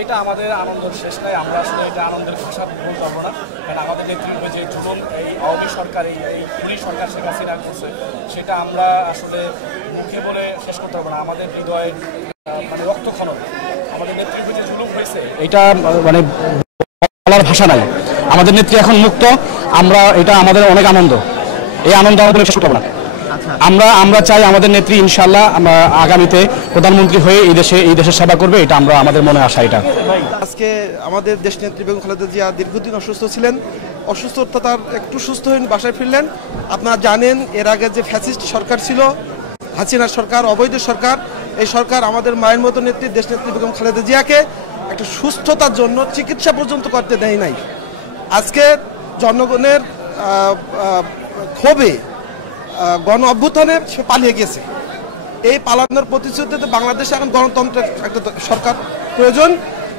এটা আমাদের আনন্দের শেষ নাই। আমরা আসলে এটা আনন্দের ভাষা বলতে পারবো না, কারণ আমাদের নেতৃত্বে যে জুলুম এই আওয়ামী সরকার এই খুনি সরকার শেখ হাসিনা করছে সেটা আমরা আসলে মুখে বলে শেষ করতে পারবো না। আমাদের হৃদয়ে মানে রক্তক্ষরণ, আমাদের নেতৃত্বে যে জুলুম হয়েছে এটা মানে বলার ভাষা নাই। আমাদের নেত্রী এখন মুক্ত, আমরা এটা আমাদের অনেক আনন্দ। এই আনন্দ আমাদের শেষ করতে পারবো না। আমরা চাই আমাদের নেত্রী ইনশাআল্লাহ আগামীতে প্রধানমন্ত্রী হয়ে এই দেশের সেবা করবে, এটা আমরা আমাদের মনে আশা। এটা আজকে আমাদের দেশ নেত্রী বেগম খালেদা জিয়া দীর্ঘদিন অসুস্থ ছিলেন, অসুস্থতা তার একটু সুস্থ হয়ে বাসায় ফিরলেন। আপনারা জানেন এর আগে যে ফ্যাসিস্ট সরকার ছিল, হাসিনা সরকার, অবৈধ সরকার, এই সরকার আমাদের মায়ের মতো নেত্রী দেশ নেত্রী বেগম খালেদা জিয়াকে একটা সুস্থতার জন্য চিকিৎসা পর্যন্ত করতে দেয় নাই। আজকে জনগণের ক্ষোভে গণ অভ্যুত্থানে সে পালিয়ে গেছে। এই পালানোর প্রতিশ্রুতিতে বাংলাদেশে এখন গণতন্ত্রের একটা সরকার প্রয়োজন।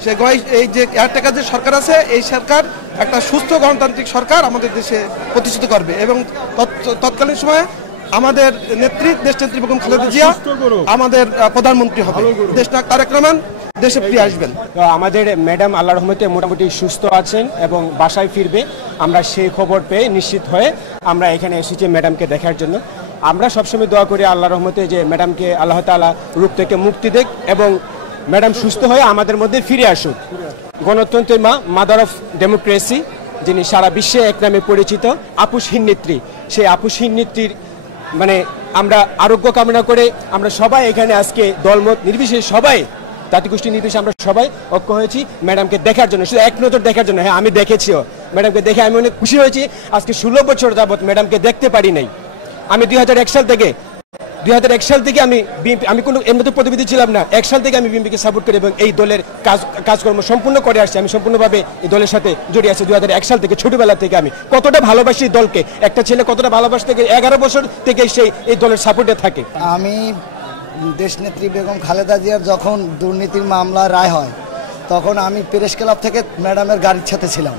সে এই যে কেয়ারটেকার যে সরকার আছে, এই সরকার একটা সুস্থ গণতান্ত্রিক সরকার আমাদের দেশে প্রতিষ্ঠিত করবে এবং তৎকালীন সময়ে আমাদের নেত্রী দেশনেত্রী বেগম খালেদা জিয়া আমাদের প্রধানমন্ত্রী হবে। দেশনায়ক তারেক রহমান দেশে ফিরে আসবেন। আমাদের ম্যাডাম আল্লাহর রহমতে মোটামুটি সুস্থ আছেন এবং বাসায় ফিরবে। আমরা সেই খবর পেয়ে নিশ্চিত হয়ে আমরা এখানে এসেছি ম্যাডামকে দেখার জন্য। আমরা সবসময় দোয়া করি আল্লাহর রহমতে যে ম্যাডামকে আল্লাহ তাআলা রোগ থেকে মুক্তি দেখ এবং ম্যাডাম সুস্থ হয়ে আমাদের মধ্যে ফিরে আসুক। গণতন্ত্রের মা, মাদার অফ ডেমোক্রেসি, যিনি সারা বিশ্বে এক নামে পরিচিত, আপুসহীন নেত্রী, সেই আপুসহীন নেত্রীর মানে আমরা আরোগ্য কামনা করে আমরা সবাই এখানে আজকে দলমত নির্বিশেষে সবাই জাতিগোষ্ঠী নির্বিশেষে আমরা সবাই ঐক্য হয়েছি ম্যাডামকে দেখার জন্য, শুধু এক নজর দেখার জন্য। হ্যাঁ, আমি দেখেছিও ম্যাডামকে দেখে আমি অনেক খুশি হয়েছি। আজকে 16 বছর যাবৎ ম্যাডামকে দেখতে পারি নাই। আমি 2001 সাল থেকে আমি কোনো এর মধ্যে প্রতিনিধি ছিলাম না। 1 সাল থেকে আমি বিএনপিকে সাপোর্ট করি এবং এই দলের কাজকর্ম সম্পূর্ণ করে আসছি। আমি সম্পূর্ণভাবে এই দলের সাথে জড়িয়ে আছি 2001 সাল থেকে। ছোটবেলা থেকে আমি কতটা ভালোবাসি দলকে, একটা ছেলে কতটা ভালোবাসে থেকে 11 বছর থেকে সেই এই দলের সাপোর্টে থাকে। আমি দেশনেত্রী বেগম খালেদা জিয়ার যখন দুর্নীতির মামলা রায় হয় তখন আমি প্রেস ক্লাব থেকে ম্যাডামের গাড়ির সাথে ছিলাম।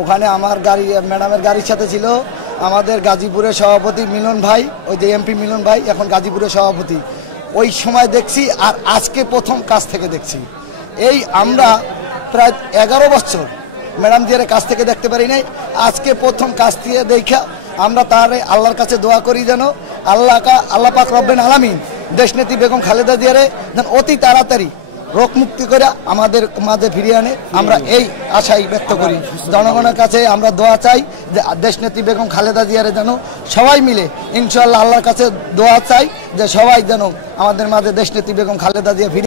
ওখানে আমার ম্যাডামের গাড়ির সাথে ছিল আমাদের গাজীপুরের সভাপতি মিলন ভাই, ওই যে এমপি মিলন ভাই, এখন গাজীপুরের সভাপতি। ওই সময় দেখছি আর আজকে প্রথম কাছ থেকে দেখছি। এই আমরা প্রায় 11 বছর ম্যাডাম জিয়ার কাছ থেকে দেখতে পারি নাই, আজকে প্রথম কাছ থেকে দেখা আমরা তার আল্লাহর কাছে দোয়া করি যেন আল্লাহ পাক রব্বুল আলামিন দেশনেত্রী বেগম খালেদা জিয়ারে যেন অতি তাড়াতাড়ি রোগ মুক্তি করে আমাদের মাঝে ফিরিয়ে আনে, আমরা এই আশাই ব্যক্ত করি। জনগণের কাছে আমরা দোয়া চাই যে দেশনেত্রী বেগম খালেদা জিয়ারে যেন সবাই মিলে ইনশাআল্লাহ আল্লাহর কাছে দোয়া চাই যে সবাই যেন আমাদের মাঝে দেশনেত্রী বেগম খালেদা জিয়া ফিরিয়ে